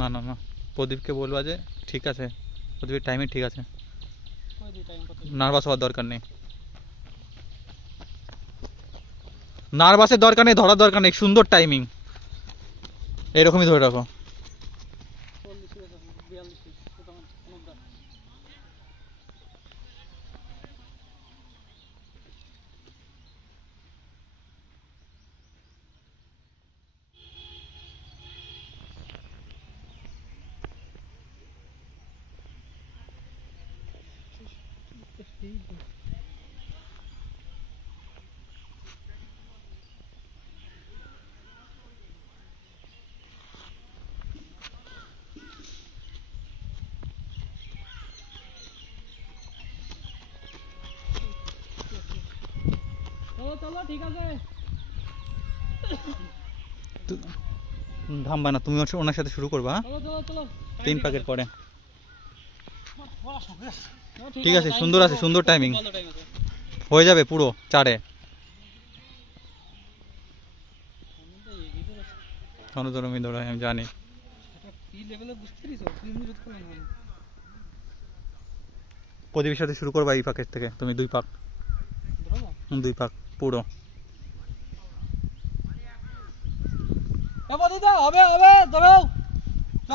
না না না, প্রদীপকে বলবা যে ঠিক আছে, প্রদীপের টাইমে ঠিক আছে, নার্ভাস হওয়ার দরকার নেই, নার্ভাসের দরকার নেই, ধরার দরকার নেই, সুন্দর টাইমিং, এরকমই ধরে রাখো। ঘামবা না, তুমি ওনার সাথে শুরু করবা। 3 প্যাকেট পরে ঠিক আছে, সুন্দর আছে, সুন্দর টাইমিং, হয়ে যাবে পুরো 4-এ। আমি জানি প্রদীপের সাথে শুরু করবা এই প্যাকেট থেকে, তুমি 2 পাক, 2 পাক পুরো।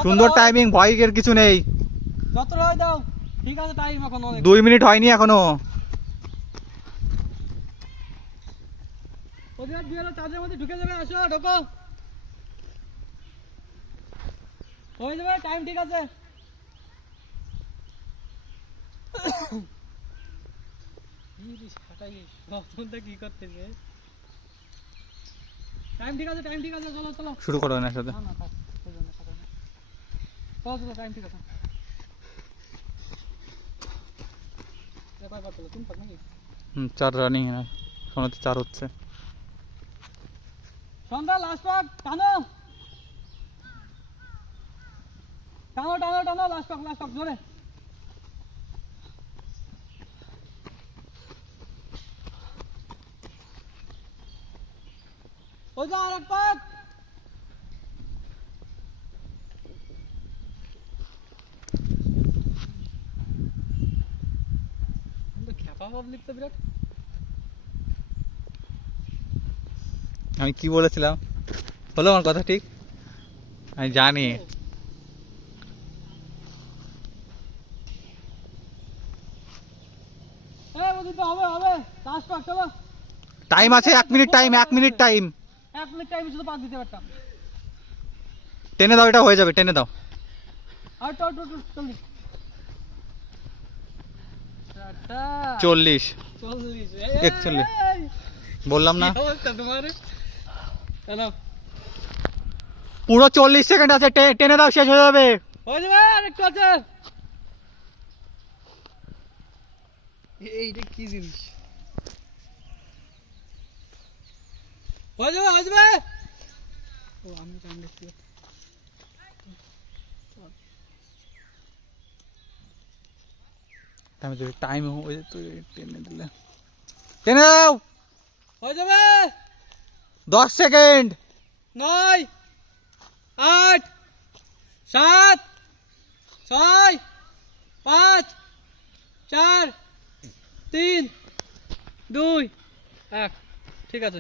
সুন্দর টাইমিং, ভয়ের কিছু নেই। 2 মিনিট হয়নি এখনো। ঢুকে যাবে, আসো ঢোকো, হয়ে যাবে, টাইম ঠিক আছে। কি করতেছে, টাইম ঠিক আছে, টাইম ঠিক আছে, চলো চলো শুরু করো না সাথে। চলো চলো, টাইম ঠিক আছে। 4 রানিং, শোনাতে 4 হচ্ছে। সন্ধ্যা লাস্ট পাক, টানো টানো টানো টানো, লাস্ট পাক জোরে। ওই যা, আরেক পাক। আমি কি বলেছিলাম, হলো আমার কথা ঠিক? আমি জানি। টাইম আছে 1 minute time, 1 minute time, 1 minute time, শুধু পাক দিতে পারতাম। টেনে দাও, এটা হয়ে যাবে, টেনে দাও। আর 40 41 বললাম না? পুরো 40 সেকেন্ড আছে, টেনে দাও, শেষ হয়ে যাবে। আরেকটু আছে। এইটা কি জিনিস, হয়ে যাবে। ও আমি টাইম দেখছি। টাইম হয়ে যেত, টেনে দিলে, টেনে দাও, হয়ে যাবে। 10 সেকেন্ড। 9 8 7 6 5 4 3 2 1, ঠিক আছে।